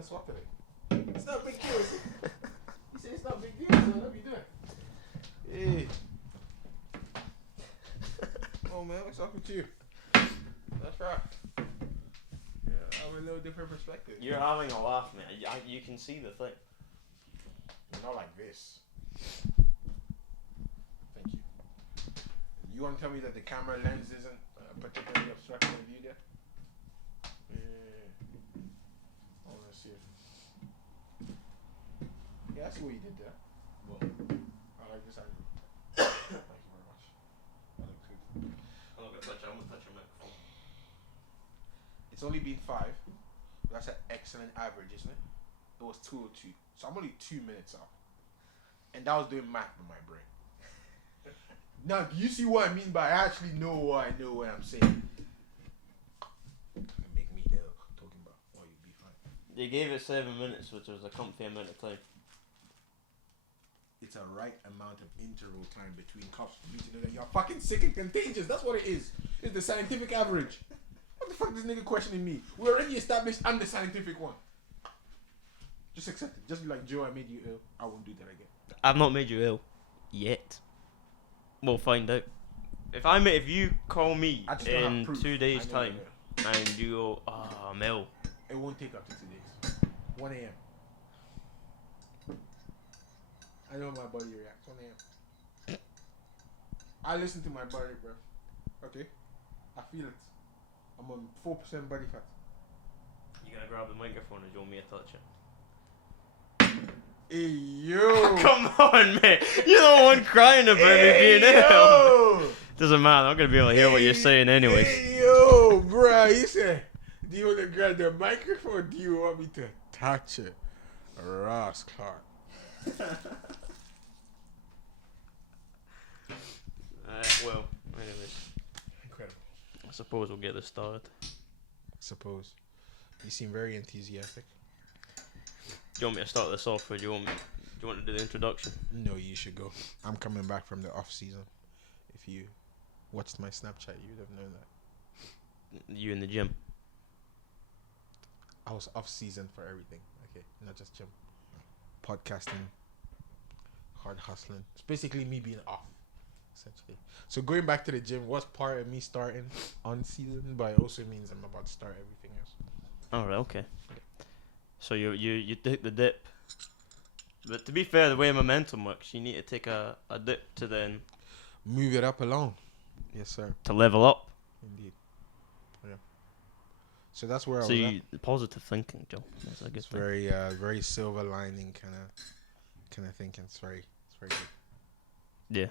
to swap today. It's not a big deal, is it? You say it's not a big deal, so what are you doing? Hey. Oh man, what's up with you? That's right. Yeah, I have a little different perspective. You're having a laugh, man. You can see the thing. Not like this. Thank you. You want to tell me that the camera lens isn't particularly obstructing the view there? Yeah. Oh, let's see it. Yeah, I see what you did there. Well, I like this angle. Thank you very much. That looks good. I'm not gonna touch your microphone. It's only been 5. That's an excellent average, isn't it? It was 2:02. So I'm only 2 minutes off. And that was doing math in my brain. Now, do you see what I mean by I actually know what I know what I'm saying? Make me ill talking about oh you'd be fine. You gave it 7 minutes, which was a comfy amount of time. It's a right amount of interval time between coughs for me to know that you're fucking sick and contagious. That's what it is. It's the scientific average. What the fuck is this nigga questioning me? We already established I'm the scientific one. Just accept it. Just be like, Joe, I made you ill. I won't do that again. I've not made you ill yet. We'll find out. If you call me in 2 days' time and you go, I'm ill. It won't take up to 2 days. 1 a.m. I know my body reacts. 1 a.m. I listen to my body, bro. Okay? I feel it. I'm on 4% body fat. You gonna grab the microphone and you want me to touch it? Hey, yo! Come on, man! You're the one crying about me being ill! Doesn't matter, I'm gonna be able to hear what you're saying anyways. Hey, yo, bro, you said, do you want to grab the microphone or do you want me to touch it? Ross Clark. Well, anyways. Incredible. I suppose we'll get this started. Suppose. You seem very enthusiastic. Do you want me to start this off or do you want to do the introduction? No, you should go. I'm coming back from the off season. If you watched my Snapchat, you'd have known that. You in the gym? I was off season for everything. Okay, not just gym. Podcasting, hard hustling. It's basically me being off, essentially. So going back to the gym was part of me starting on season, but it also means I'm about to start everything else. Alright, okay. So you take the dip. But to be fair, the way momentum works, you need to take a dip to then move it up along. Yes, sir. To level up. Indeed. Yeah. So that's where I was at. Positive thinking, Joe. That's a good thing. Very silver lining kind of thinking. It's very good. Yeah.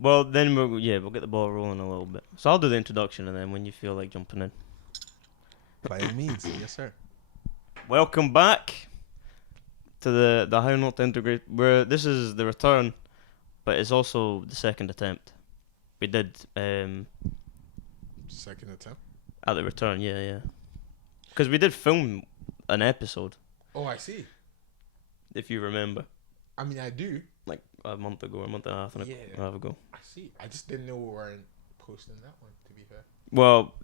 Well, then we'll get the ball rolling a little bit. So I'll do the introduction, and then when you feel like jumping in. By all means, yes, sir. Welcome back to the How Not to Integrate. This is the return, but it's also the second attempt. We did second attempt at the return, yeah. Because we did film an episode. Oh, I see. If you remember. I mean, I do. Like a month and a half ago. I see. I just didn't know we weren't posting that one, to be fair. Well,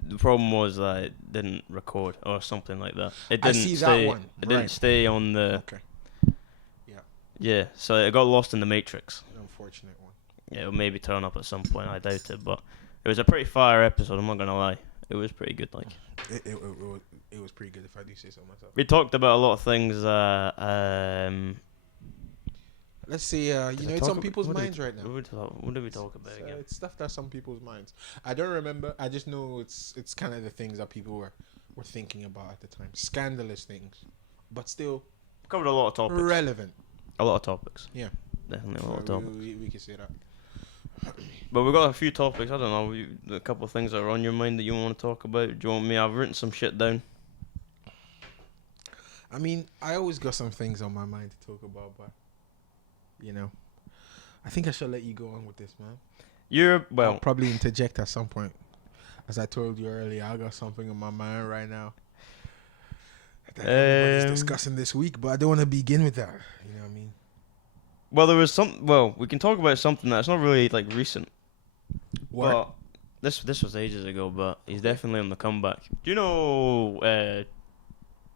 the problem was that it didn't record or something like that. It didn't stay. That one. It didn't stay on the. Okay. Yeah. Yeah, so it got lost in the matrix. An unfortunate one. Yeah, it'll maybe turn up at some point. I doubt it, but it was a pretty fire episode. I'm not gonna lie. It was pretty good. Like. It was pretty good if I do say so myself. We talked about a lot of things. Let's see. It's on people's minds right now. What did we talk about again? It's stuff that's on people's minds. I don't remember. I just know it's kind of the things that people were thinking about at the time. Scandalous things, but still covered a lot of topics. Relevant. A lot of topics. Yeah, definitely a lot of topics. We can say that. But we got a few topics. I don't know. A couple of things that are on your mind that you want to talk about. Do you want me? I've written some shit down. I mean, I always got some things on my mind to talk about, but. I think I should let you go on with this, man. I'll probably interject at some point. As I told you earlier, I got something on my mind right now that everybody's discussing this week, but I don't want to begin with that. You know what I mean? Well, we can talk about something that's not really like recent. What? But this was ages ago, but he's definitely on the comeback. Do you know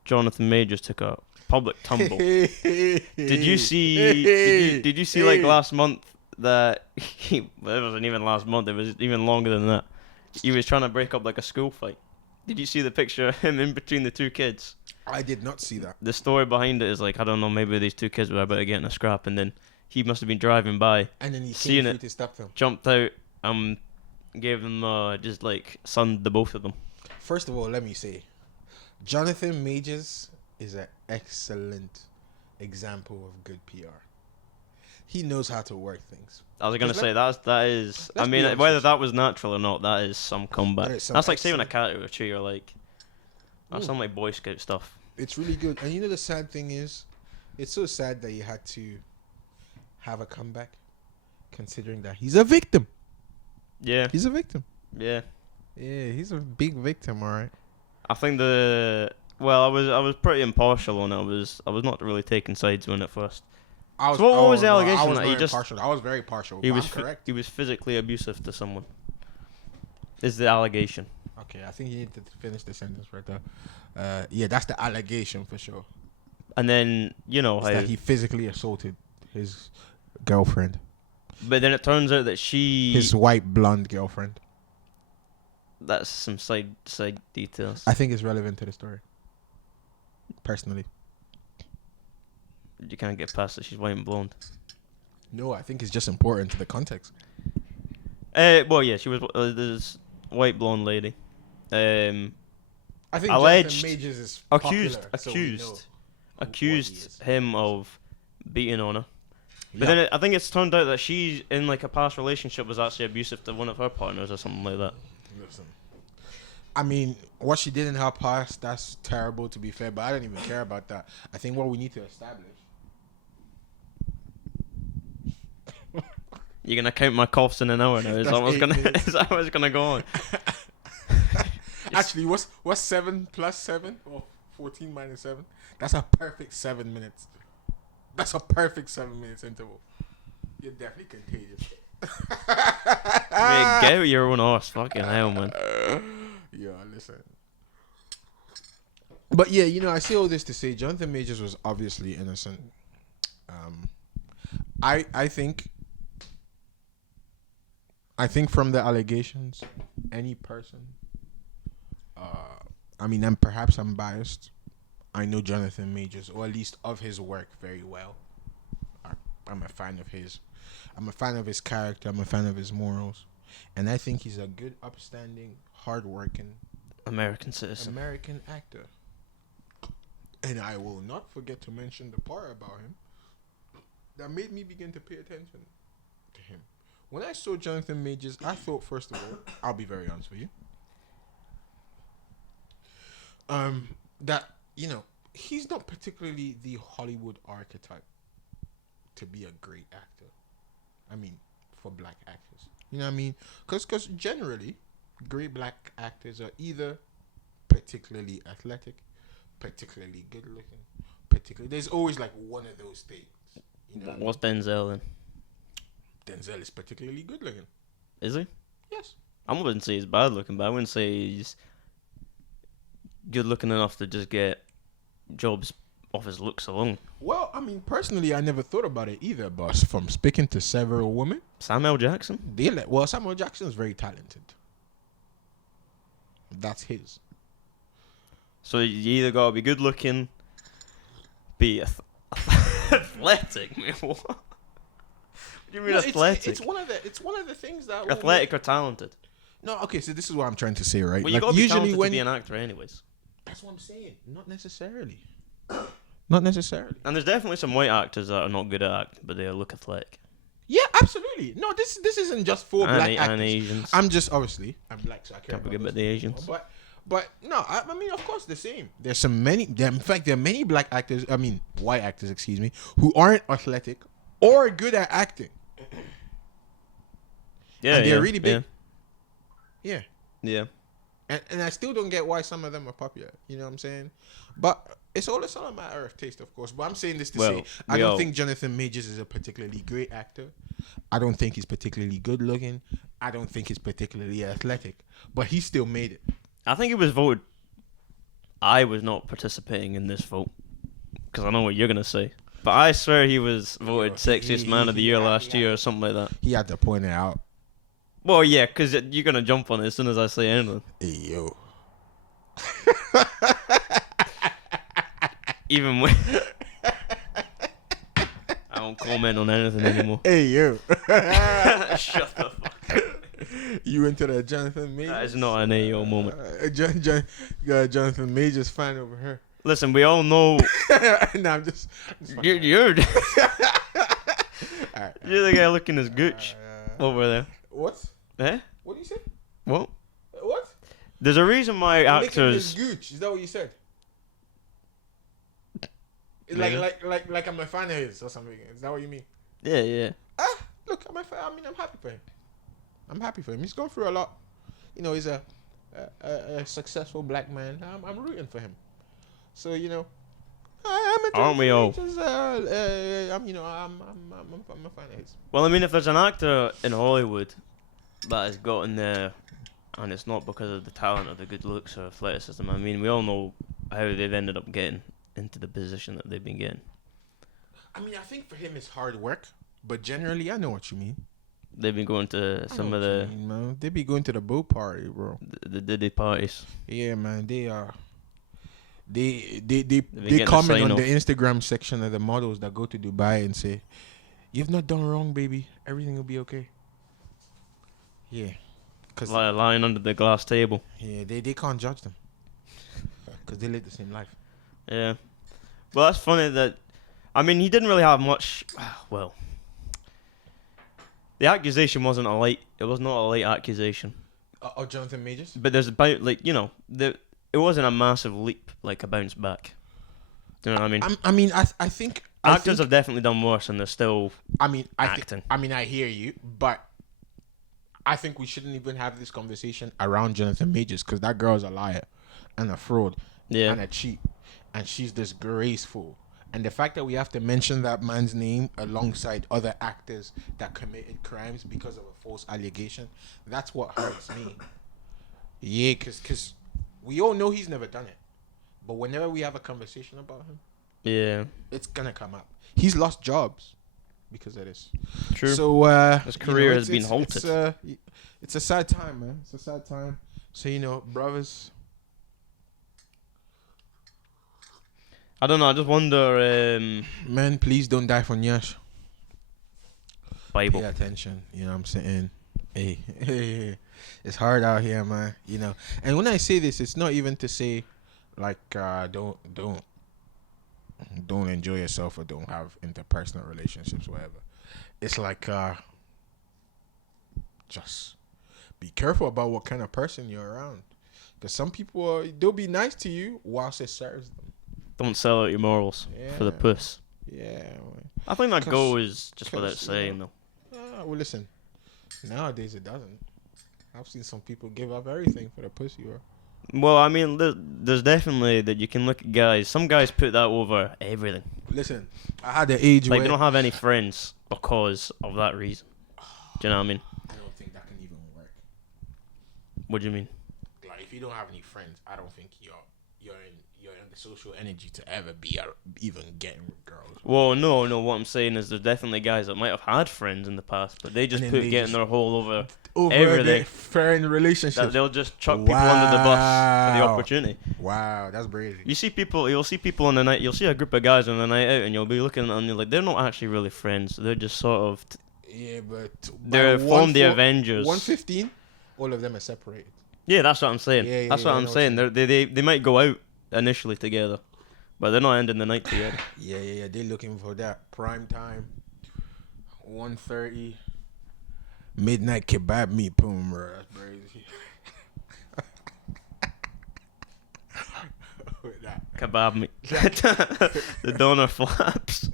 Jonathan Majors took a public tumble. Did you see? Did you see like last month that it wasn't even last month. It was even longer than that. He was trying to break up like a school fight. Did you see the picture of him in between the two kids? I did not see that. The story behind it is like, I don't know, maybe these two kids were about to get in a scrap, and then he must have been driving by, and then he seen came it, to stop them. jumped out, gave them just like sunned the both of them. First of all, let me say, Jonathan Majors is an excellent example of good PR. He knows how to work things. I was gonna say that is. I mean, whether that was natural or not, that is some comeback. That's like saving a cat out of a tree, or like that's some like Boy Scout stuff. It's really good, and you know the sad thing is, it's so sad that he had to have a comeback, considering that he's a victim. Yeah, he's a victim. Yeah, he's a big victim. All right. I think I was pretty impartial on it. I was not really taking sides on it first. What was the allegation? I was very partial. He was correct. He was physically abusive to someone. Is the allegation? Okay, I think you need to finish the sentence right there. Yeah, that's the allegation for sure. And then that he physically assaulted his girlfriend. But then it turns out that his white blonde girlfriend. That's some side details. I think it's relevant to the story. Personally. You can't get past that she's white and blonde. No, I think it's just important to the context. Well, yeah, she was this white blonde lady. I think alleged, Majors is accused him of beating on her. But then I think it's turned out that she, in like a past relationship, was actually abusive to one of her partners or something like that. Listen, I mean, what she did in her past, that's terrible, to be fair, but I don't even care about that. I think what we need to establish. You're gonna count my coughs in an hour now. Is that what's gonna go on? Actually, what's 7 plus 7 or 14 minus 7? That's a perfect 7 minutes. That's a perfect 7 minutes interval. You're definitely contagious. Man, get out your own arse, fucking hell, man. Yeah, listen. But yeah, I say all this to say Jonathan Majors was obviously innocent. I think from the allegations, any person, and perhaps I'm biased. I know Jonathan Majors, or at least of his work, very well. I'm a fan of his. I'm a fan of his character. I'm a fan of his morals. And I think he's a good, upstanding, hardworking American citizen. American actor. And I will not forget to mention the part about him that made me begin to pay attention to him. When I saw Jonathan Majors, I thought, first of all, I'll be very honest with you, that, he's not particularly the Hollywood archetype to be a great actor. I mean, for black actors. You know what I mean? Because generally, great black actors are either particularly athletic, particularly good looking, there's always like one of those things. What's Denzel then? Denzel is particularly good looking. Is he? Yes. I wouldn't say he's bad looking, but I wouldn't say he's good looking enough to just get jobs off his looks alone. Well, personally, I never thought about it either, but from speaking to several women, Samuel Jackson? Samuel Jackson is very talented. That's his. So you either gotta be good looking, be athletic. Man, what? What do you mean athletic? It's one of the things that athletic or talented. No, okay. So this is what I'm trying to say, right? Well, you gotta be talented to be an actor, anyways. That's what I'm saying. Not necessarily. Not necessarily. And there's definitely some white actors that are not good at acting, but they look athletic. Yeah, absolutely. No, this isn't just for black actors. And Asians. I'm black, so I care Can't forget about the Asians. But no, of course, the same. There's in fact, there are many white actors, who aren't athletic or good at acting. Yeah, and they're really big. Yeah. Yeah. And I still don't get why some of them are popular. You know what I'm saying? But it's all a matter of taste, of course. But I'm saying this to say, I don't think Jonathan Majors is a particularly great actor. I don't think he's particularly good looking. I don't think he's particularly athletic. But he still made it. I think he was voted I was not participating in this vote because I know what you're gonna say. But I swear he was voted sexiest man of the year last year or something like that. He had to point it out. Well, yeah, because you're gonna jump on it as soon as I say anything. Hey, yo. Even when I don't comment on anything anymore. Hey, yo. Shut the fuck up. You into the Jonathan Majors? That is not an AO moment. Jonathan Majors fan over here. Listen, we all know No, I'm just you're All right, you're the guy looking as gooch over there. what? Eh? What do you say? What? What? There's a reason why actors. Gooch. Is that what you said? Yeah. Like I'm a fan of his or something. Is that what you mean? Yeah. Look, I'm a fan. I mean, I'm happy for him. He's gone through a lot. You know, he's a successful black man. I'm rooting for him. So you know, Aren't we all? I'm a fan of his. Well, I mean, if there's an actor in Hollywood that has gotten there, and it's not because of the talent or the good looks or athleticism. I mean, we all know how they've ended up getting into the position that they've been getting. I mean, I think for him it's hard work, but generally, I know what you mean. They've been going to some of the man. They be going to the boat party, bro. the Diddy parties. Yeah, man. They are. They getting comment a on sign-off. the Instagram section of the models that go to Dubai and say, "You've not done wrong, baby. Everything will be okay." Yeah, cause Lying under the glass table. yeah, they can't judge them because they live the same life. Yeah. Well, that's funny that. I mean, he didn't really have much. Well, the accusation wasn't a light. It was not a light accusation. Oh, Jonathan Majors. But there's about it wasn't a massive leap, like a bounce back. Do you know what I mean? I mean, I think Actors have definitely done worse, and they're still acting. I hear you, but I think we shouldn't even have this conversation around Jonathan Majors because that girl's a liar and a fraud and a cheat, and she's disgraceful. And the fact that we have to mention that man's name alongside other actors that committed crimes because of a false allegation, that's what hurts me. Yeah, because we all know he's never done it. But whenever we have a conversation about him, it's going to come up. He's lost jobs because of this. True. So his career has been halted. It's a sad time, man. It's a sad time. So, you know, brothers. I don't know. I just wonder. Man, please don't die for Nyash. Bible. Pay attention. You know what I'm saying? Hey. It's hard out here, man. You know. And when I say this, it's not even to say, like, don't enjoy yourself or don't have interpersonal relationships, whatever. It's like, just be careful about what kind of person you're around. Because some people, they'll be nice to you whilst it serves them. Don't sell out your morals for the puss. Yeah, man. I think that goes just without saying, though. Well, listen. Nowadays, it doesn't. I've seen some people give up everything for the pussy. Well, I mean, there's definitely that you can look at guys. Some guys put that over everything. Listen, I had the age like where... they don't have any friends because of that reason. Do you know what I mean? I don't think that can even work. What do you mean? Like, if you don't have any friends, I don't think you're in the social energy to ever be even getting with girls. Well, no. What I'm saying is there's definitely guys that might have had friends in the past, but they just put getting their whole over everything. Fair in relationships. That they'll just chuck people under the bus for the opportunity. Wow, that's crazy. You'll see people on the night. You'll see a group of guys on the night out, and you'll be looking at them and you're like, they're not actually really friends. They're just sort of. Yeah, but they're formed the Avengers. 1:15, all of them are separated. Yeah, that's what I'm saying. That's what I'm saying. They might go out initially together, but they're not ending the night together. Yeah. They're looking for that prime time. 1:30. Midnight kebab meat, boom, bro. That's crazy. Kebab meat. The donor flaps.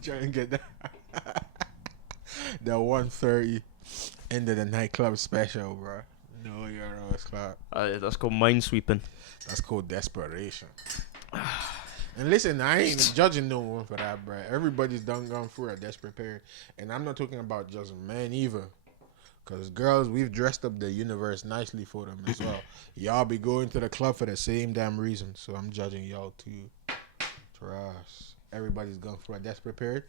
Try and get that. The 1:30 end of the nightclub special, bro. No, you're on this club. That's called minesweeping. That's called desperation. And listen, I ain't even judging no one for that, bro. Everybody's gone through a desperate period. And I'm not talking about just men either. Because girls, we've dressed up the universe nicely for them as well. Y'all be going to the club for the same damn reason. So I'm judging y'all too. Trust. Everybody's going for a desperate period.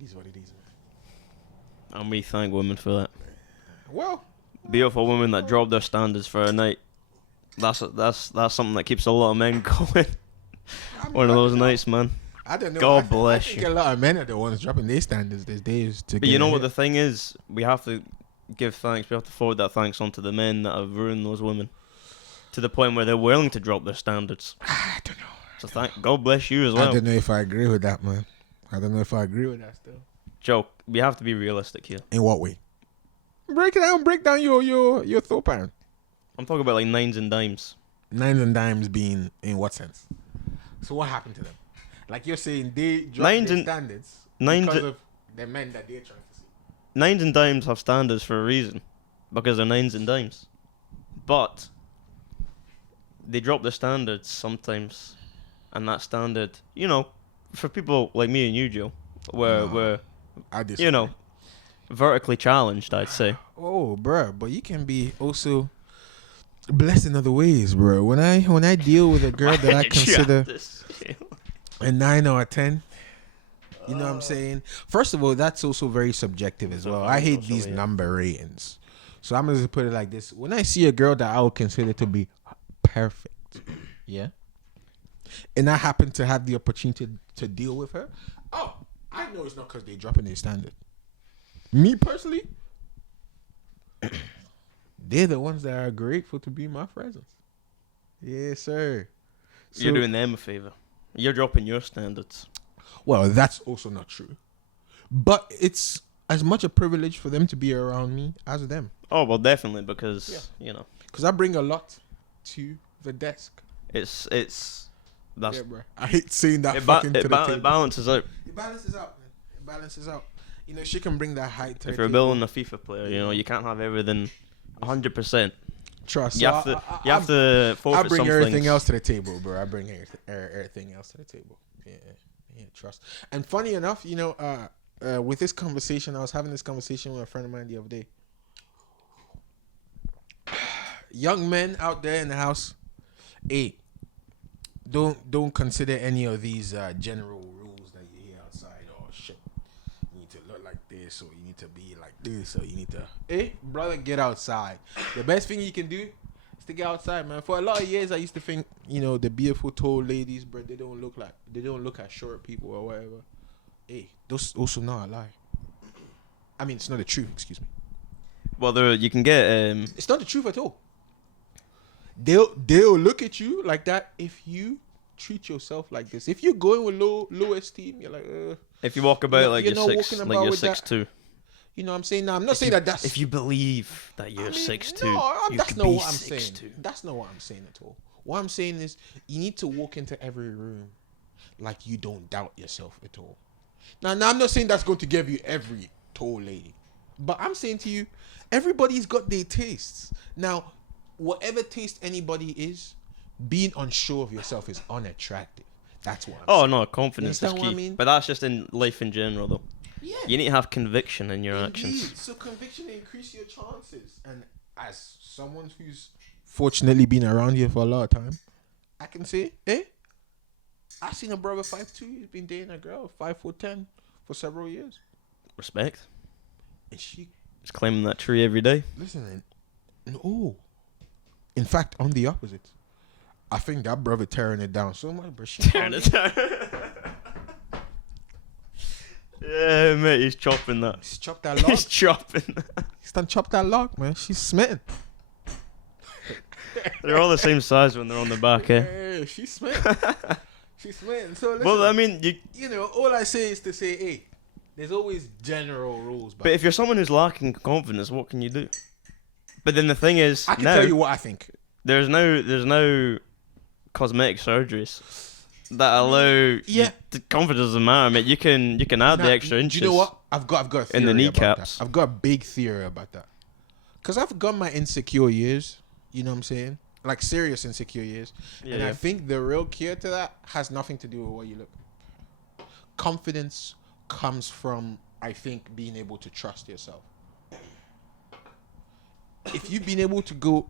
It is what it is, man. And we thank women for that. Well, Beautiful women that drop their standards for a night. That's something that keeps a lot of men going. One of those nights, man. I don't know. God bless I think you. a lot of men are the ones dropping their standards these days. But you know what the thing is? We have to give thanks. We have to forward that thanks on to the men that have ruined those women. To the point where they're willing to drop their standards. I don't know. So God bless you as well. I don't know if I agree with that, man. I don't know if I agree with that still. Joe, we have to be realistic here. In what way? Break down your thought pattern. I'm talking about like nines and dimes. Nines and dimes being in what sense? So what happened to them? Like you're saying they dropped Nines their and- standards nines because and- of the men that they're trying to see. Nines and dimes have standards for a reason. Because they're nines and dimes. But they drop their standards sometimes. And that standard, you know, for people like me and you, Joe, we're I disagree. you know, vertically challenged, I'd say. Oh, bro, but you can be also blessed in other ways, bro. When I deal with a girl that I consider a 9 or a 10, you know what I'm saying? First of all, that's also very subjective as well. I hate these number ratings. So I'm going to put it like this. When I see a girl that I would consider to be perfect, yeah, and I happen to have the opportunity to deal with her, I know it's not because they're dropping their standard. Me personally, they're the ones that are grateful to be in my presence. Yes, sir. So, You're doing them a favor. You're dropping your standards. well, that's also not true. But it's as much a privilege for them to be around me as them. Oh, well, definitely, because, you know, Because I bring a lot to the desk. that's Yeah, bro. I hate saying that fucking to the table. it balances out. It balances out, man. It balances out. You know, she can bring that height to If the you're table. building a FIFA player, you know, you can't have everything 100%. Trust. You have to I forfeit bring some everything things. else to the table, bro. I bring everything else to the table. Yeah, trust. And funny enough, you know, with this conversation, I was having this conversation with a friend of mine the other day. Young men out there in the house, hey, don't consider any of these general rules that you hear outside. Oh shit, you need to look like this, or you need to be like this, or you need to. Hey, brother, get outside. The best thing you can do is to get outside, man. For a lot of years, I used to think, you know, the beautiful tall ladies, but they don't look at short people or whatever. Hey, those also not a lie. I mean, it's not the truth. Excuse me. Well, you can get It's not the truth at all. They'll look at you like that if you treat yourself like this. If you're going with low esteem, you're like, if you walk about you're like not you're walking six, about like you're with that. 6'2". You know what I'm saying? Now, I'm not saying that's... If you believe that you're 6'2", no, you that's could not be what I'm 6'2". saying. That's not what I'm saying at all. What I'm saying is you need to walk into every room like you don't doubt yourself at all. Now I'm not saying that's going to give you every tall lady. But I'm saying to you, everybody's got their tastes. Now, whatever taste anybody is, being unsure of yourself is unattractive. That's what I'm saying. No, confidence is understand key. what I mean? But that's just in life in general, though. Yeah. You need to have conviction in your Indeed. actions. So conviction increase your chances. And as someone who's fortunately been around here for a lot of time, I can say, I seen a brother 5'2", he's been dating a girl 5'10" for several years. Respect. And she, Just climbing that tree every day. listen, no. In fact, on the opposite. I think that brother tearing it down so much, but she Turn it down. Yeah, mate, he's chopping that. He's chopped that log. He's chopping that. He's done chopped that log, man. She's smitten. They're all the same size when they're on the back, eh? Yeah, she's smitten. She's smitten. So listen, Well, I mean, you know, all I say is to say, hey, there's always general rules. but if you're someone who's lacking confidence, what can you do? But then the thing is, I can now, tell you what I think. there's no cosmetic surgeries that allow the confidence doesn't matter, mate. You can add the extra inches. Do you know what? I've got a theory in the about kneecaps. that. I've got a big theory about that. Because I've got my insecure years, you know what I'm saying? Like serious insecure years. And I think the real cure to that has nothing to do with what you look. Confidence comes from, I think, being able to trust yourself. if you've been able to go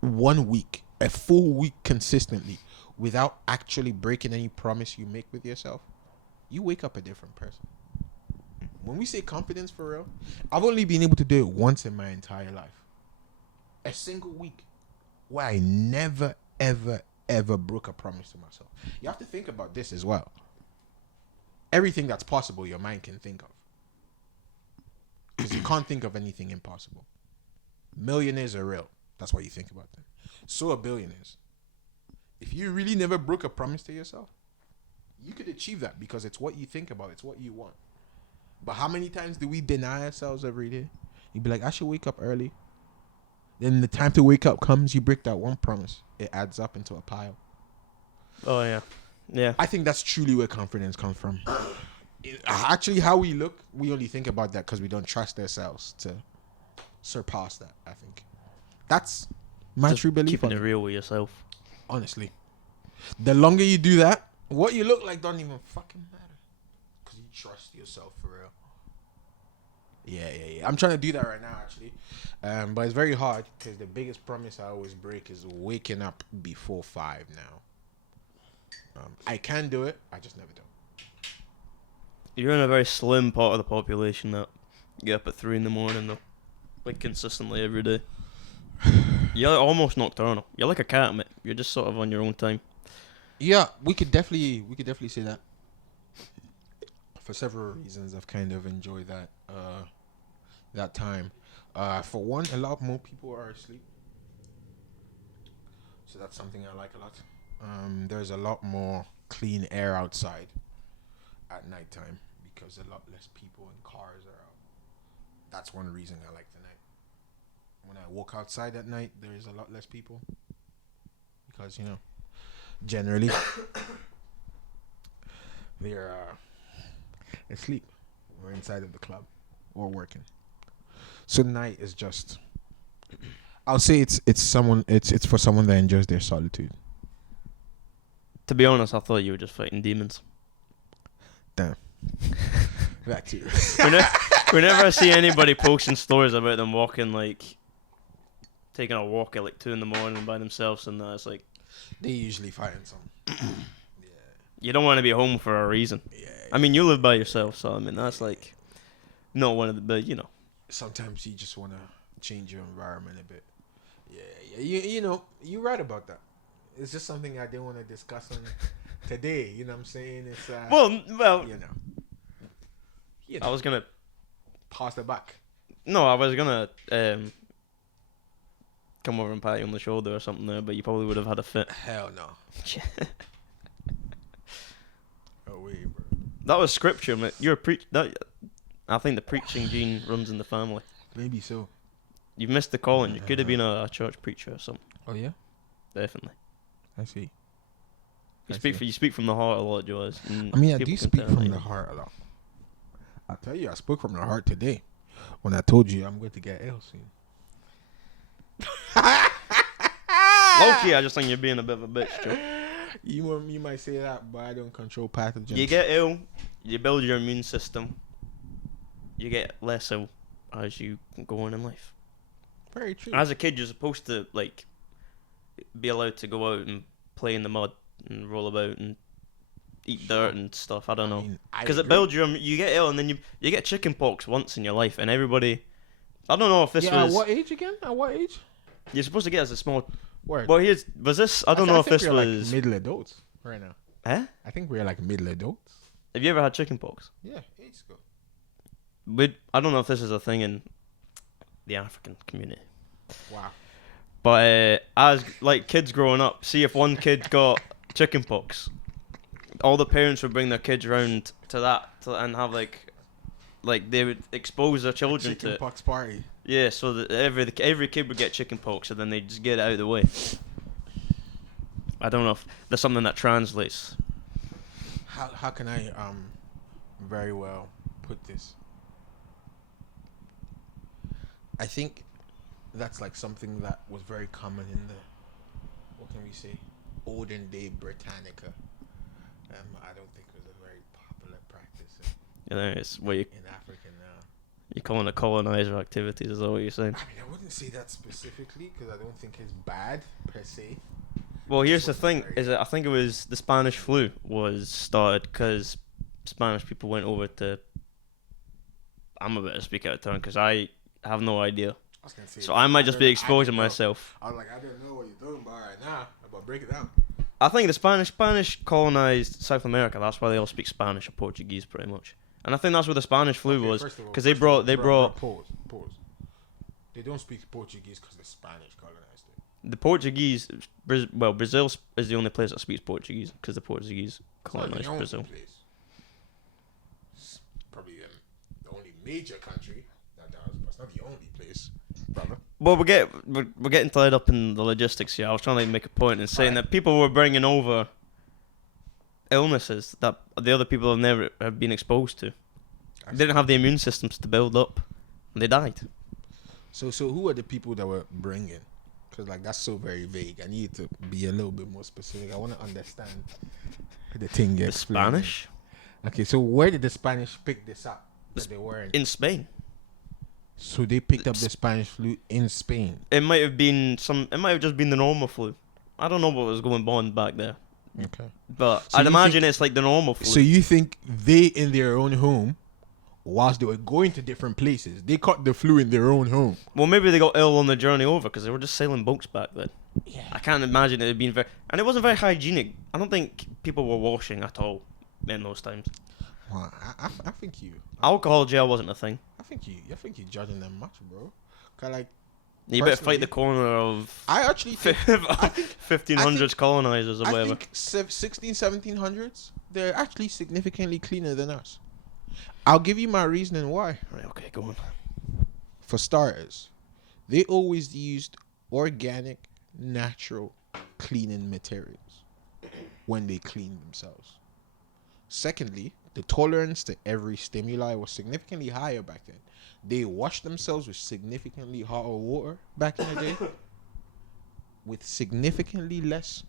1 week, a full week consistently, without actually breaking any promise you make with yourself, you wake up a different person. When we say confidence for real, I've only been able to do it once in my entire life. A single week where I never, ever, ever broke a promise to myself. You have to think about this as well. Everything that's possible, your mind can think of. Because you can't think of anything impossible. Millionaires are real. That's why you think about them. So are billionaires. If you really never broke a promise to yourself, you could achieve that because it's what you think about. It's what you want. But how many times do we deny ourselves every day? You'd be like, I should wake up early. Then the time to wake up comes, you break that one promise. It adds up into a pile. Oh, yeah. Yeah. I think that's truly where confidence comes from. Actually, how we look, we only think about that because we don't trust ourselves to surpass that, I think. That's my Just true belief. Keeping it real with yourself. Honestly. The longer you do that, what you look like don't even fucking matter. Because you trust yourself for real. Yeah. I'm trying to do that right now, actually. But it's very hard because the biggest promise I always break is waking up before 5 now. I can do it. I just never do. You're in a very slim part of the population that get up at 3 in the morning, though. Like, consistently every day. You're almost nocturnal. You're like a cat, mate. You're just sort of on your own time. Yeah, we could definitely say that. For several reasons, I've kind of enjoyed that time. For one, a lot more people are asleep, so that's something I like a lot. There's a lot more clean air outside at nighttime because a lot less people and cars are out. That's one reason I like the night. When I walk outside at night, there is a lot less people because, generally they're asleep or inside of the club or working. So night is just, I'll say it's for someone that enjoys their solitude. To be honest, I thought you were just fighting demons. Damn. Back to you. Whenever I see anybody posting stories about them walking, like, taking a walk at like 2 in the morning by themselves, and it's like, they usually fighting something. Yeah. You don't want to be home for a reason. Yeah. I mean, you live by yourself, so I mean that's like not one of the, but sometimes you just want to change your environment a bit. Yeah. You're right about that. It's just something I didn't want to discuss on today. You know what I'm saying? It's well. I was gonna pass it back. No, I was gonna come over and pat you on the shoulder or something there, but you probably would have had a fit. Hell no. Oh wait, bro. That was scripture, mate. You're a I think the preaching gene runs in the family. Maybe so. You've missed the calling. You could have been a church preacher or something. Oh yeah. Definitely. I see. You speak from the heart a lot, Joyce. I mean, I do speak from the heart a lot. I'll tell you, I spoke from the heart today when I told you I'm going to get ill soon. Low-key, I just think you're being a bit of a bitch, Joe. You might say that, but I don't control pathogens. You get ill, you build your immune system, you get less ill as you go on in life. Very true. As a kid, you're supposed to like be allowed to go out and play in the mud and roll about and eat dirt and stuff. I don't know, because it builds your. You get ill and then you get chicken pox once in your life, and everybody. I don't know if this was. At what age again? At what age? You're supposed to get as a small. Word. Well, was this? I don't know if this was like middle adults right now. Huh? I think we're like middle adults. Have you ever had chicken pox? Yeah, ages ago. I don't know if this is a thing in the African community. Wow. But as like kids growing up, see if one kid got chicken pox, all the parents would bring their kids around to that and have like they would expose their children to chicken pox party. Yeah, so that every kid would get chicken pox, and then they just get it out of the way. I don't know if there's something that translates. How can I very well put this? I think that's like something that was very common in the, what can we say, olden day Britannica. I don't think it was a very popular practice It's where you, in Africa now. You're calling it colonizer activities, is that what you're saying? I mean, I wouldn't say that specifically because I don't think it's bad per se. Well, here's the Just thing: wasn't is that I think it was the Spanish flu was started because Spanish people went over to. I'm a bit of speak out of turn because I have no idea, I was gonna say, so I might just be I exposing don't know. myself. I was like, I don't know what you're doing about right now. But break it down. I think the Spanish colonized South America. That's why they all speak Spanish or Portuguese, pretty much. And I think that's where the Spanish flu Okay, was first of all, because first of all, they bro, brought pause. They don't speak Portuguese because the Spanish colonized it. the Portuguese. Brazil is the only place that speaks Portuguese because the Portuguese It's not the colonized only Brazil. place. It's probably the only major country that does, but it's not the only place, brother. Well, we're getting tied up in the logistics here. I was trying to make a point in saying that people were bringing over illnesses that the other people have never have been exposed to. They didn't have the immune systems to build up, and they died. So who are the people that were bringing? Because like that's so very vague. I need to be a little bit more specific. I want to understand the thing. The Spanish Okay, so where did the Spanish pick this up? That they were in Spain. So they picked up the Spanish flu in Spain. It might have been It might have just been the normal flu. I don't know what was going on back there, Okay. but So I'd you imagine think- it's like the normal flu. So you think they in their own home, whilst they were going to different places, they caught the flu in their own home? Well, maybe they got ill on the journey over because they were just sailing boats back then. Yeah. I can't imagine it had been and it wasn't very hygienic. I don't think people were washing at all in those times. Well, I think you. Alcohol gel wasn't a thing. I think you're judging them much, bro. Cause like You better fight Personally, the corner of I actually think I think 1500s colonizers or I whatever. think 16, 1700s, they're actually significantly cleaner than us. I'll give you my reasoning why. Right, okay, go on. For starters, they always used organic, natural cleaning materials when they cleaned themselves. Secondly, the tolerance to every stimuli was significantly higher back then. They washed themselves with significantly hotter water back in the day with significantly less.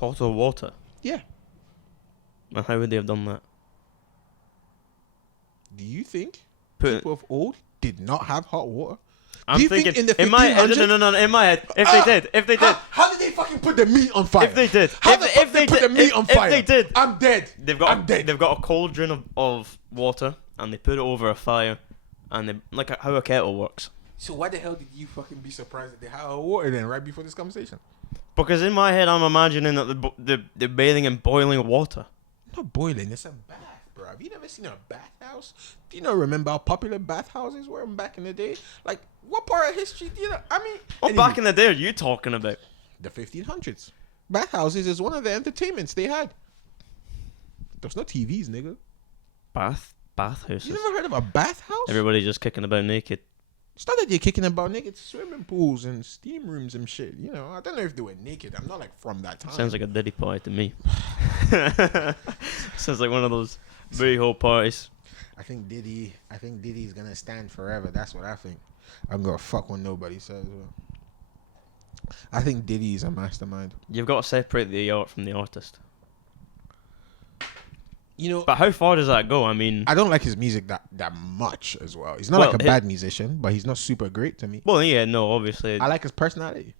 Hot or water? Yeah. And how would they have done that? Do you think Put people of old did not have hot water? I'm Do you thinking think in the in my head, 1500s no, in my head, if they did, How did they fucking put the meat on fire? if they did, How if the they- fuck if they they put the did- meat on if fire? they did, I'm dead. they've dead. got a cauldron of water and they put it over a fire, and they how a kettle works. So why the hell did you fucking be surprised that they had hot water then right before this conversation? Because in my head, I'm imagining that they're bathing in boiling water. Not boiling, it's a bath, bro. Have you never seen a bathhouse? Do you not remember how popular bathhouses were back in the day? Like, what part of history do you know? I mean, What back in the day are you talking about? the 1500s. Bathhouses is one of the entertainments they had. There's no TVs, nigga. Bathhouses. You never heard of a bathhouse? Everybody's just kicking about naked. It's not that you're kicking about naked swimming pools and steam rooms and shit. You know, I don't know if they were naked. I'm not like from that time. Sounds like a diddy party to me. Sounds like one of those very whole parties. I think Diddy's gonna stand forever. That's what I think. I'm gonna fuck when nobody says. I think Diddy is a mastermind. You've got to separate the art from the artist. You know, But how far does that go? I mean, I don't like his music that much as well. He's not Well, like a bad musician, but he's not super great to me. well, yeah, no, obviously. I like his personality.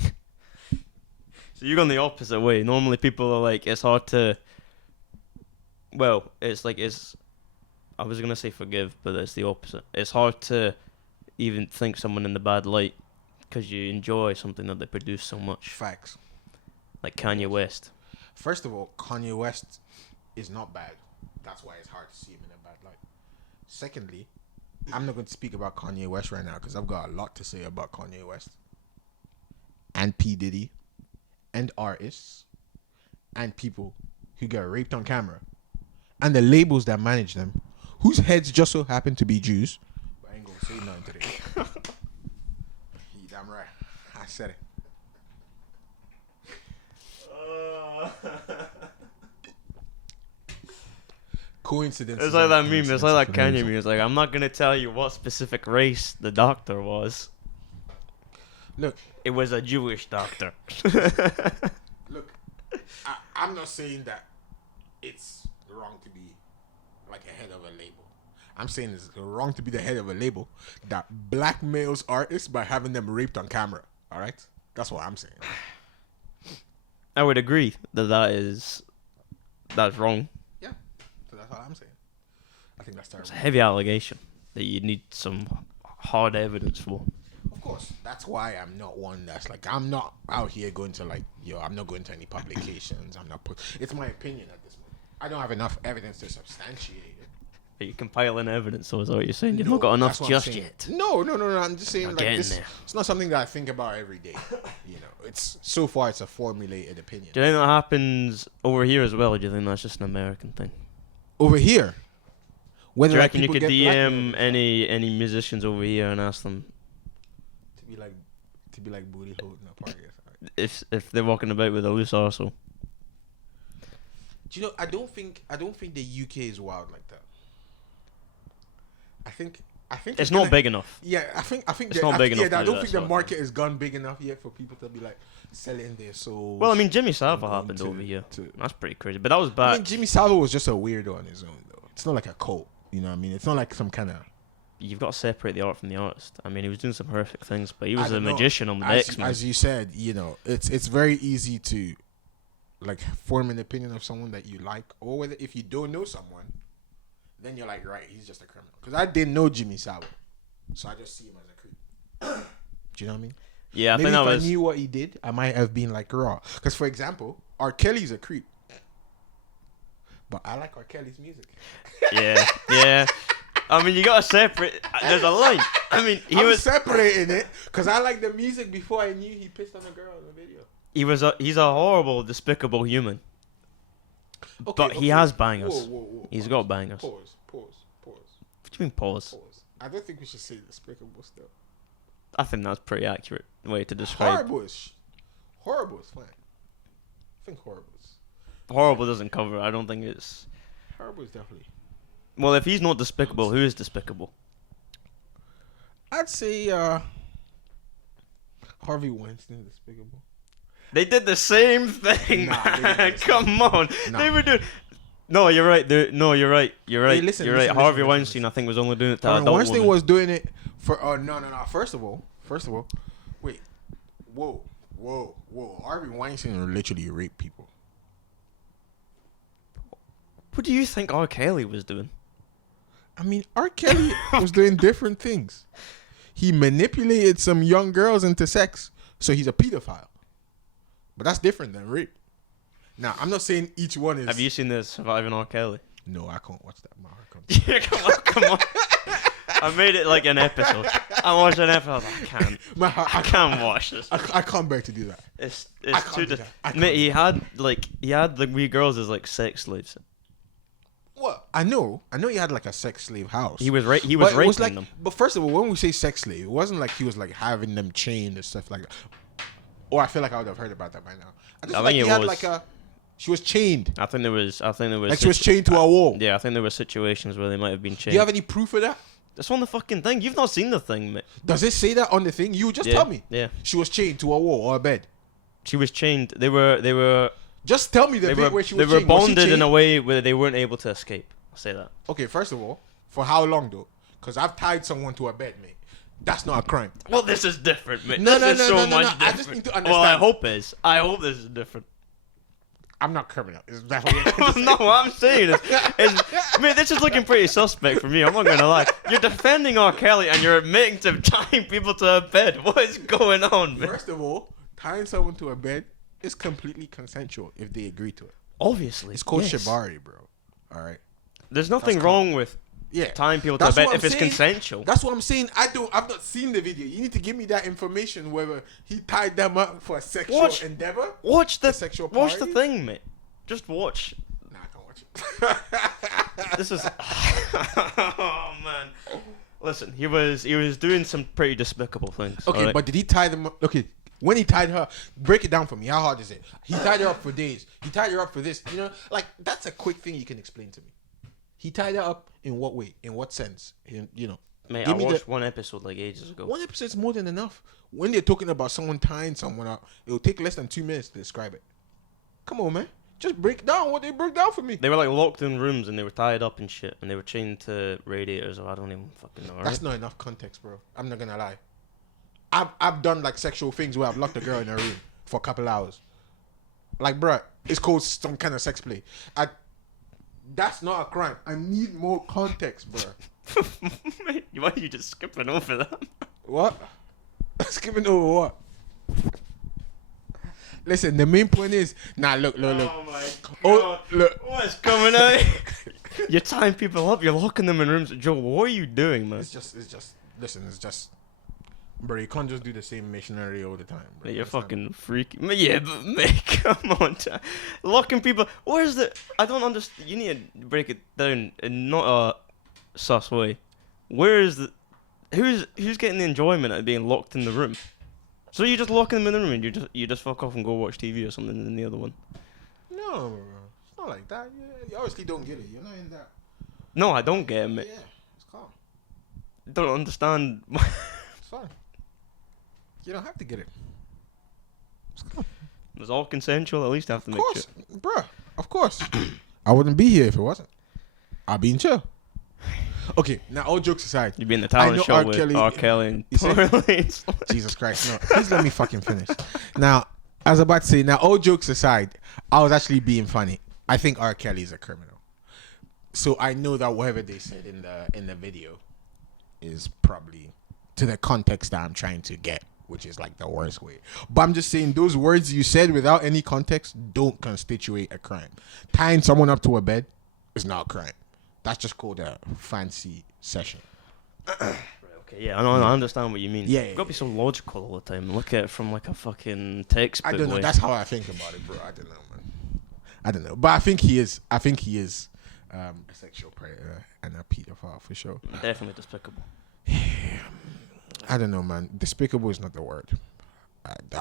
So you're going the opposite way. Normally people are like, it's hard to... Well, it's like, I was going to say forgive, but it's the opposite. It's hard to even think someone in the bad light because you enjoy something that they produce so much. Facts. Like Kanye West. First of all, Kanye West is not bad. That's why it's hard to see him in a bad light. Secondly, I'm not going to speak about Kanye West right now because I've got a lot to say about Kanye West and P. Diddy and artists and people who get raped on camera and the labels that manage them, whose heads just so happen to be Jews. But I ain't going to say nothing today. You damn right. I said it. Coincidence. It's like that meme. It's like that Kanye meme. It's like, I'm not going to tell you what specific race the doctor was. Look, It was a Jewish doctor. look. I'm not saying that it's wrong to be like a head of a label. I'm saying it's wrong to be the head of a label that blackmails artists by having them raped on camera. All right? That's what I'm saying. I would agree that's wrong. Yeah. So that's what I'm saying. I think that's terrible. It's a heavy allegation that you need some hard evidence for. Of course. That's why I'm not one that's like, I'm not out here going to like, I'm not going to any publications. It's my opinion at this moment. I don't have enough evidence to substantiate it. Are you compiling evidence, or is that what you're saying? You've not got enough just yet. No. I'm just saying, like, this. There. It's not something that I think about every day. It's so far it's a formulated opinion. Do you think that happens over here as well, or do you think that's just an American thing? Over here, do you reckon you could DM any musicians over here and ask them to be like booty hole in a party? If they're walking about with a loose arsehole? Do you know? I don't think the UK is wild like that. I think it's not big enough. Yeah, I think it's not big enough. Yeah, I don't think the market has gone big enough yet for people to be like selling their souls. Well, I mean, Jimmy Savile happened over here. That's pretty crazy, but that was bad. I mean, Jimmy Savile was just a weirdo on his own, though. It's not like a cult. You know what I mean? It's not like some kind of... You've got to separate the art from the artist. I mean, he was doing some horrific things, but he was a magician on the X-Men. As you said, it's very easy to like form an opinion of someone that you like, or whether if you don't know someone, then you're like, right, he's just a criminal. Because I didn't know Jimmy Savile, so I just see him as a creep. Do you know what I mean? Yeah, Maybe if I knew what he did, I might have been like raw. Because for example, R. Kelly's a creep, but I like R. Kelly's music. Yeah. I mean, you gotta separate. There's a line. I mean, I was separating it because I like the music before I knew he pissed on a girl in the video. He's a horrible, despicable human. But he has bangers. Whoa, He's got bangers. Pause. What do you mean pause? I don't think we should say despicable still. I think that's pretty accurate way to describe. Horrible is fine. I think horrible doesn't cover it. I don't think it's... Horrible is definitely... Well, if he's not despicable, who is despicable? I'd say Harvey Weinstein is despicable. They did the same thing, man. Come on. Nah. They were doing... No, you're right. You're right. Hey, listen, Harvey Weinstein, I think, was only doing it to adult Weinstein women. was doing it for... no. First of all, wait. Whoa. Harvey Weinstein literally raped people. What do you think R. Kelly was doing? I mean, R. Kelly was doing different things. He manipulated some young girls into sex, so he's a pedophile. But that's different than rape. Now, I'm not saying each one is... Have you seen the Surviving R. Kelly? No, I can't watch that. My heart comes. Yeah, come on. I made it like an episode. I watched an episode. I can't watch this. I can't bear to do that. It's too... Mate, he had the wee girls as like sex slaves. What? I know he had like a sex slave house. He was raping them. But first of all, when we say sex slave, it wasn't like he was like having them chained and stuff like that. Or I feel like I would have heard about that by now. I just he had like a... She was chained. I think there was... Like she was chained to a wall. Yeah, I think there were situations where they might have been chained. Do you have any proof of that? That's on the fucking thing. You've not seen the thing, mate. Does it say that on the thing? You just tell me. Yeah. She was chained to a wall or a bed. She was chained. They were... Just tell me the bit where she was chained. They were bonded in a way where they weren't able to escape. I'll say that. Okay, first of all, for how long though? Because I've tied someone to a bed, mate. That's not a crime. Well, this is different, mate. No. Different. I just need to understand. Well, I hope this is different. I'm not criminal. Is that what No, what I'm saying is, mate, this is looking pretty suspect for me. I'm not going to lie. You're defending R. Kelly and you're admitting to tying people to a bed. What is going on, man? First of all, tying someone to a bed is completely consensual if they agree to it. Obviously. It's called shibari, bro. All right. There's nothing wrong with tying people to a bed if it's consensual. That's what I'm saying. I've not seen the video. You need to give me that information whether he tied them up for a sexual endeavor. Watch the sexual watch party? the thing, mate. Just watch. Nah, I can't watch it. This is oh man. Listen, he was doing some pretty despicable things. Okay, right? but did he tie them up? Okay, when he tied her, break it down for me. How hard is it? He tied her up for days. He tied her up for this. You know, like that's a quick thing you can explain to me. He tied her up in what way? In what sense? You know. Mate, I watched one episode like ages ago. One episode's more than enough. When they're talking about someone tying someone up, it'll take less than 2 minutes to describe it. Come on, man. Just break down what they broke down for me. They were like locked in rooms and they were tied up and shit and they were chained to radiators or I don't even fucking know. That's not enough context, bro. I'm not gonna lie. I've done like sexual things where I've locked a girl in a room for a couple hours. Like, bro, it's called some kind of sex play. That's not a crime. I need more context, bro. Why are you just skipping over that? What? Skipping over what? Listen, the main point is, look. Oh my god. Oh, look. What's coming out? You're tying people up. You're locking them in rooms. Joe, what are you doing, man? It's just. Listen, it's just. Bro, you can't just do the same missionary all the time, bro. You're fucking freaky. Yeah, but mate, come on. Locking people. Where's the... I don't understand. You need to break it down in not a sus way. Where is the... Who's getting the enjoyment out of being locked in the room? So you're just locking them in the room and you just fuck off and go watch TV or something in the other one? No, bro. It's not like that. You obviously don't get it. You're not in that. No, I don't get it, mate. Yeah, it's calm. Don't understand. It's fine. You don't have to get it. It's calm. It was all consensual. At least I have to make sure. Of course, bro. Of course. I wouldn't be here if it wasn't. I'd be in chill. Okay, now all jokes aside. You'd be in the talent show with R. Kelly and Tory Lanez. Jesus Christ, no. Please let me fucking finish. Now, I was about to say, now all jokes aside, I was actually being funny. I think R. Kelly is a criminal. So I know that whatever they said in the video is probably to the context that I'm trying to get, which is like the worst way. But I'm just saying those words you said without any context don't constitute a crime. Tying someone up to a bed is not a crime. That's just called a fancy session. Okay, yeah, I understand what you mean. Yeah, You've got to be so logical all the time. Look at it from like a fucking textbook. I don't know. way. That's how I think about it, bro. I don't know, man. I don't know. But I think he is a sexual predator and a pedophile for sure. Definitely despicable. I don't know, man. Despicable is not the word.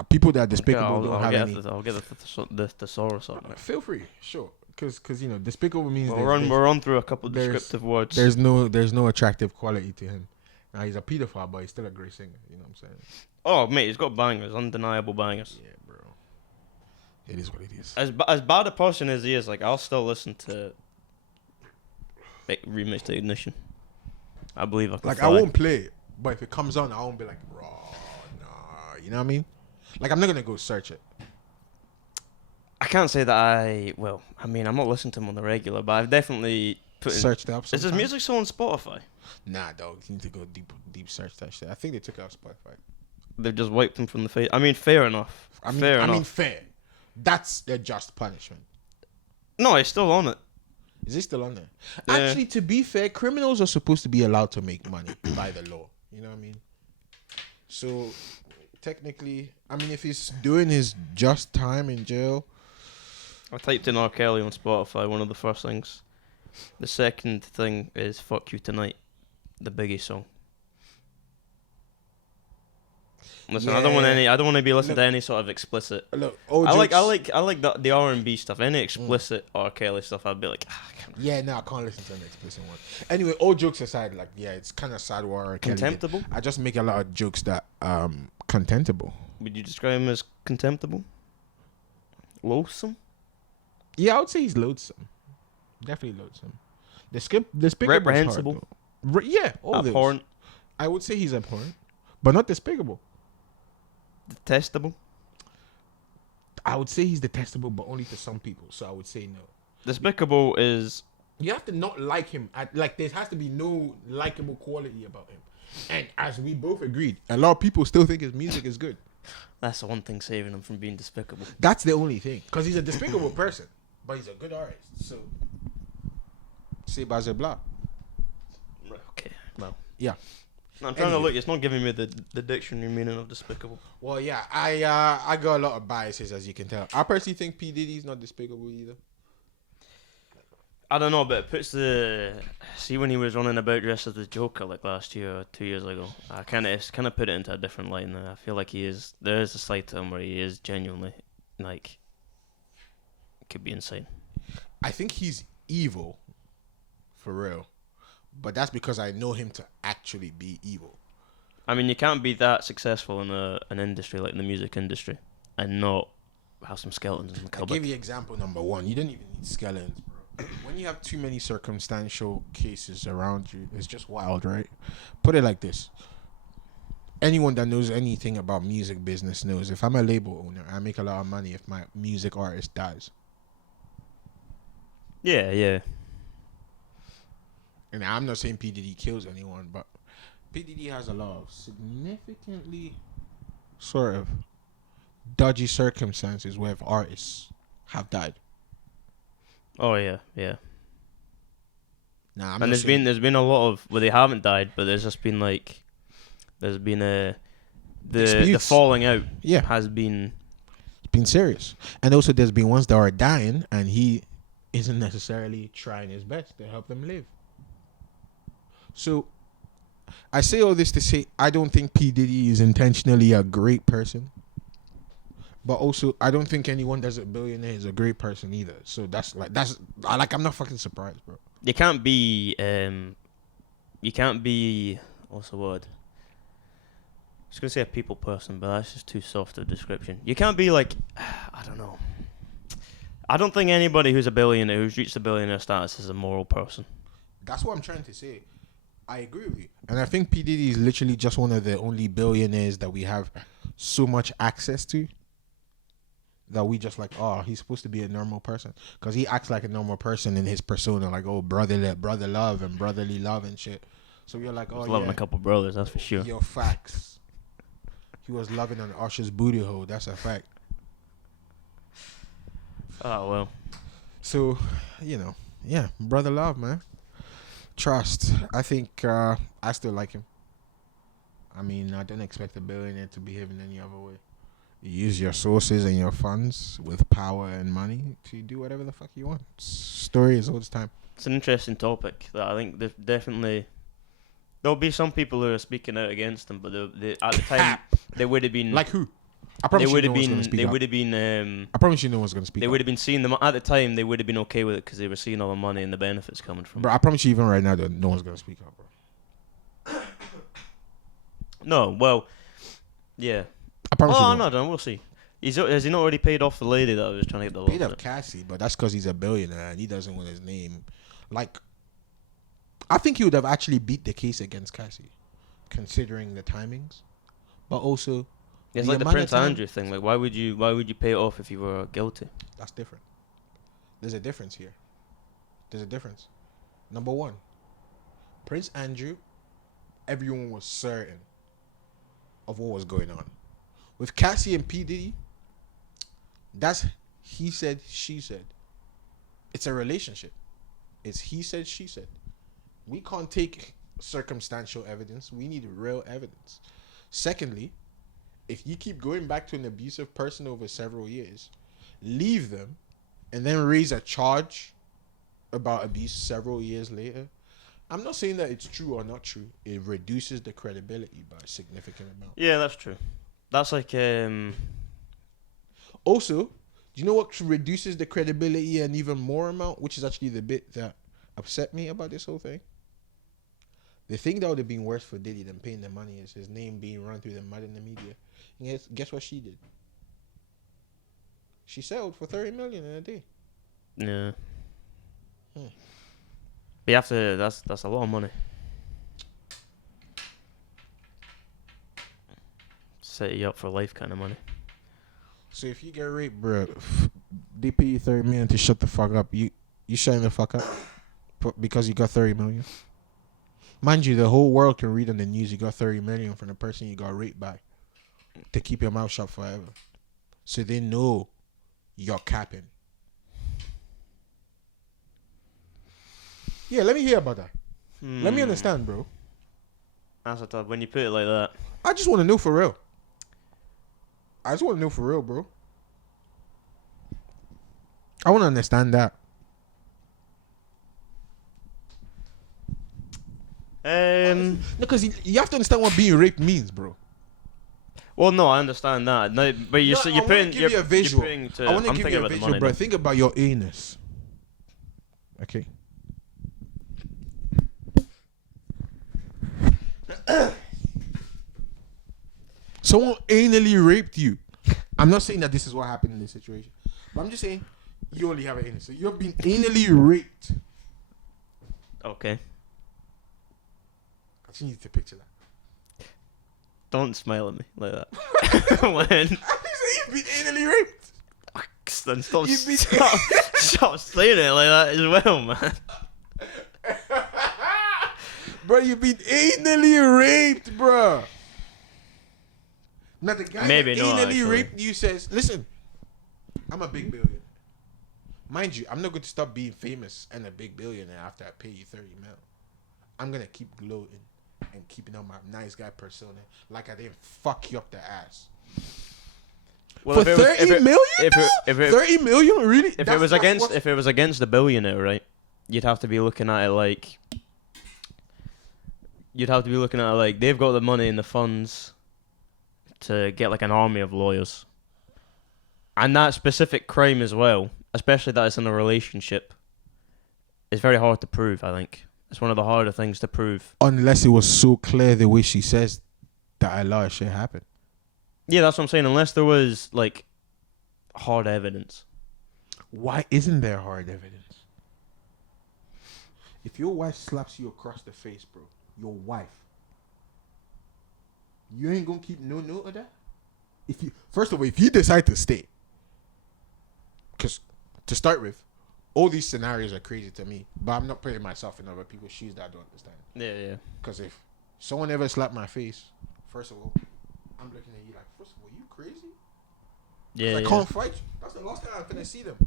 People that are despicable don't have any. I'll get the thesaurus up. Feel free, sure. Because you know, despicable means We're on through a couple of descriptive words. There's no attractive quality to him. Now he's a pedophile, but he's still a great singer. You know what I'm saying? Oh mate, he's got bangers, undeniable bangers. Yeah, bro. It is what it is. As bad a person as he is, like I'll still listen to remix to Ignition. I believe I can. Like I won't play it, but if it comes on, I won't be like, raw, nah. You know what I mean? Like I'm not gonna go search it. I can't say that I'm not listening to him on the regular, but I've definitely searched up. Is his music still on Spotify? Nah, dog. You need to go deep search that shit. I think they took it off Spotify. They've just wiped him from the face. I mean, fair enough. I mean, fair. That's their just punishment. No, it's still on it. Is it still on there? Yeah. Actually, to be fair, criminals are supposed to be allowed to make money by the law. You know what I mean? So, technically, I mean, if he's doing his just time in jail. I typed in R. Kelly on Spotify, one of the first things. The second thing is Fuck You Tonight, the Biggie song. Listen, Yeah. I don't want to be listening to any sort of explicit. Look, I like the R&B stuff. Any explicit R. Kelly stuff, I'd be like, yeah, no, I can't listen to an explicit one. Anyway, all jokes aside, like, yeah, it's kind of sad what R. Kelly did. Contemptible? I just make a lot of jokes that contemptible. Would you describe him as contemptible? Loathsome? Yeah, I would say he's loathsome. Definitely loathsome. Despicable. Reprehensible. Yeah, all abhorrent. Those. I would say he's abhorrent, but not despicable. Detestable. I would say he's detestable, but only to some people. So I would say no. Despicable is. You have to not like him. Like there has to be no likable quality about him. And as we both agreed, a lot of people still think his music is good. That's the one thing saving him from being despicable. That's the only thing, because he's a despicable person, but he's a good artist. So, say blah blah. Okay. Well. Yeah. No, I'm trying to look. It's not giving me the dictionary meaning of despicable. Well, yeah, I got a lot of biases, as you can tell. I personally think P. Diddy's not despicable either. I don't know, but it puts see when he was running about dressed as the Joker like last year or 2 years ago. I kind of put it into a different light now. I feel like there is a side to him where he is genuinely like could be insane. I think he's evil, for real. But that's because I know him to actually be evil. I mean, you can't be that successful in an industry like the music industry and not have some skeletons in the I cupboard. give you example number one. You didn't even need skeletons, bro. When you have too many circumstantial cases around you, it's just wild, right? Put it like this. Anyone that knows anything about music business knows if I'm a label owner, I make a lot of money if my music artist dies. Yeah, yeah. And I'm not saying P. Diddy kills anyone, but P. Diddy has a lot of significantly sort of dodgy circumstances where artists have died. Oh yeah, yeah. Nah, And there's been a lot of where they haven't died, but there's just been like there's been the falling out has been serious. And also there's been ones that are dying and he isn't necessarily trying his best to help them live. So I say all this to say I don't think P. Diddy is intentionally a great person. But also I don't think anyone that's a billionaire is a great person either. So I'm not fucking surprised, bro. You can't be what's the word? I was gonna say a people person, but that's just too soft a description. You can't be like I don't know. I don't think anybody who's a billionaire, who's reached the billionaire status, is a moral person. That's what I'm trying to say. I agree with you. And I think P. Diddy is literally just one of the only billionaires that we have so much access to that we just like, oh, he's supposed to be a normal person. Because he acts like a normal person in his persona, like, oh, brother love and brotherly love and shit. So you're like, oh, He's loving a couple brothers, that's for sure. Yo, facts. He was loving on Usher's booty hole. That's a fact. Oh, well. So, yeah, brother love, man. Trust. I think I still like him. I mean, I don't expect a billionaire to behave in any other way. You use your sources and your funds with power and money to do whatever the fuck you want. Story is all the time. It's an interesting topic that I think there'll be some people who are speaking out against him, but they at the time they would have been like who? I promise you no one's going to speak They up. would have been. I promise you no one's going to speak They up. would have been seeing them at the time. They would have been okay with it because they were seeing all the money and the benefits coming from. Bro, I promise you even right now that no one's going to speak up, bro. No, well, yeah. I promise you. Oh, no, we'll see. Has he not already paid off the lady that I was trying to get the loan? Paid off Cassie, but that's because he's a billionaire and he doesn't want his name. Like, I think he would have actually beat the case against Cassie, considering the timings, but also. It's like the Prince Andrew thing. Like, why would you pay it off if you were guilty? That's different. There's a difference here. There's a difference. Number one, Prince Andrew, everyone was certain of what was going on. With Cassie and P. Diddy, that's he said, she said. It's a relationship. It's he said, she said. We can't take circumstantial evidence. We need real evidence. Secondly, if you keep going back to an abusive person over several years, leave them, and then raise a charge about abuse several years later, I'm not saying that it's true or not true. It reduces the credibility by a significant amount. Yeah, that's true. That's like Also, do you know what reduces the credibility an even more amount, which is actually the bit that upset me about this whole thing? The thing that would have been worse for Diddy than paying the money is his name being run through the mud in the media. And guess what she did? She settled for $30 million in a day. Yeah. But you have to. That's a lot of money. Set you up for life kind of money. So if you get raped, bro, they pay you $30 million to shut the fuck up. You shutting the fuck up because you got $30 million. Mind you, the whole world can read on the news you got $30 million from the person you got raped by to keep your mouth shut forever. So they know you're capping. Yeah, let me hear about that. Let me understand, bro. That's what when you put it like that. I just want to know for real. Bro. I want to understand that. Because you have to understand what being raped means, bro. Well, no, I understand that. No, but you're putting. Give you a visual. I want to give you a visual, bro. Think about your anus. Okay. Someone anally raped you. I'm not saying that this is what happened in this situation, but I'm just saying you only have an anus. So you're being anally raped. Okay. I just need to picture that. Don't smile at me like that. When I'm just saying you've been anally raped. then stop saying it like that as well, man. Bro, you've been anally raped, bro. Now the guy Maybe that not, anally actually. raped you says, listen, I'm a big billionaire. Mind you, I'm not going to stop being famous and a big billionaire after I pay you 30 mil. I'm going to keep gloating and keeping on my nice guy persona like I didn't fuck you up the ass. Well, For 30 million? 30 million? Really? If it was against the billionaire, right? You'd have to be looking at it like they've got the money and the funds to get like an army of lawyers. And that specific crime as well, especially that it's in a relationship, is very hard to prove, I think. It's one of the harder things to prove. Unless it was so clear the way she says that a lot of shit happened. Yeah, that's what I'm saying. Unless there was, like, hard evidence. Why isn't there hard evidence? If your wife slaps you across the face, bro, your wife, you ain't gonna keep no note of that? First of all, if you decide to stay, because to start with, all these scenarios are crazy to me, but I'm not putting myself in other people's shoes that I don't understand. Yeah. Because if someone ever slapped my face, first of all, I'm looking at you like, first of all, you crazy? Yeah. I can't fight you. That's the last time I'm gonna see them.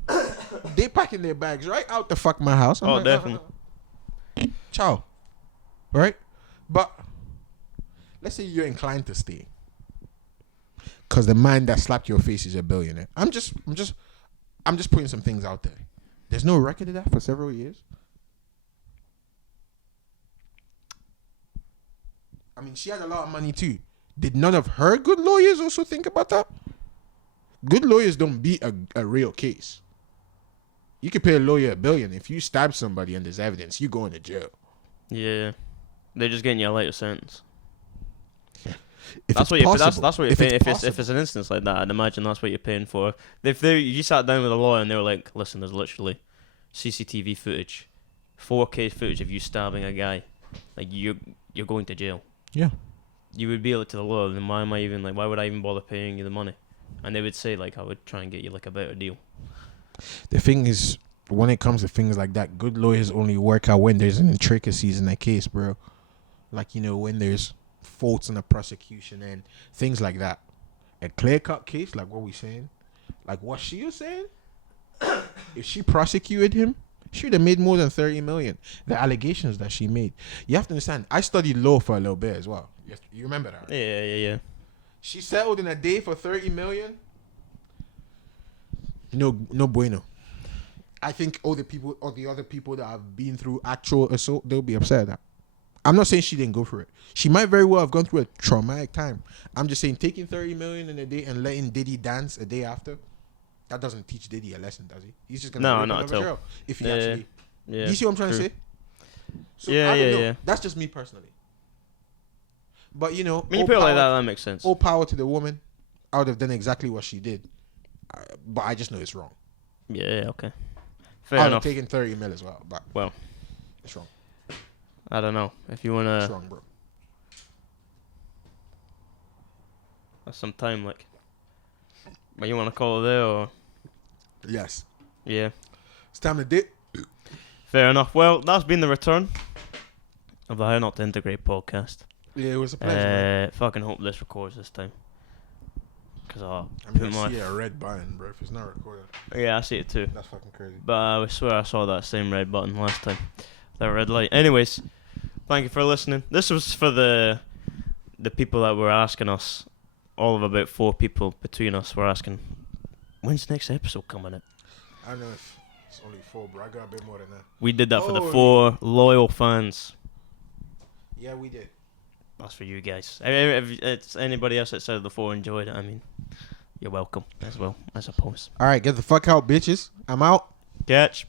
They packing their bags right out the fuck my house. I'm like, definitely. Ciao. Right? But let's say you're inclined to stay. Cause the man that slapped your face is a billionaire. I'm just putting some things out there. There's no record of that for several years. I mean, she had a lot of money too. Did none of her good lawyers also think about that? Good lawyers don't beat a real case. You could pay a lawyer $1 billion. If you stab somebody and there's evidence, you go into jail. Yeah. They're just getting you a lighter sentence. If that's what you're paying. If it's an instance like that, I'd imagine that's what you're paying for. If you sat down with a lawyer and they were like, listen, there's literally CCTV footage, 4K footage of you stabbing a guy, like you're going to jail. Yeah. You would be able to the lawyer, then why would I even bother paying you the money? And they would say, like, I would try and get you like a better deal. The thing is, when it comes to things like that, good lawyers only work out when there's intricacies in a case, bro. Like, when there's faults in the prosecution and things like that. A clear-cut case, like what we saying, like what she was saying, if she prosecuted him, she would have made more than 30 million. The allegations that she made. You have to understand, I studied law for a little bit as well. You remember that, right? Yeah. She settled in a day for 30 million. No bueno. I think all the other people that have been through actual assault, they'll be upset at that. I'm not saying she didn't go for it. She might very well have gone through a traumatic time. I'm just saying taking 30 million in a day and letting Diddy dance a day after, that doesn't teach Diddy a lesson, does he? He's just gonna not at all. jail if he actually. Yeah. You see what I'm trying to say? So, yeah, I don't know. yeah. That's just me personally. But when you put it like that makes sense. All power to the woman. I would have done exactly what she did, but I just know it's wrong. Yeah. Okay. I Fair would enough. have taken 30 mil as well, but it's wrong. I don't know if you It's wanna. wrong, bro. That's some time, like. But you wanna call it there or? Yes. Yeah. It's time to dip. Fair enough. Well, that's been the return of the How Not to Integrate podcast. Yeah, it was a pleasure. Man. Fucking hope this records this time. Cause I see a red button, bro. If it's not recorded, yeah, I see it too. that's fucking crazy. But I swear I saw that same red button last time. That red light. Anyways, thank you for listening. This was for the people that were asking us. All of about 4 people between us were asking, when's the next episode coming out? I don't know if it's only 4, bro. I got a bit more than that. We did that for the 4 loyal fans. Yeah, we did. That's for you guys. If it's anybody else outside of the 4 enjoyed it, I mean, you're welcome as well, I suppose. All right, get the fuck out, bitches. I'm out. Catch.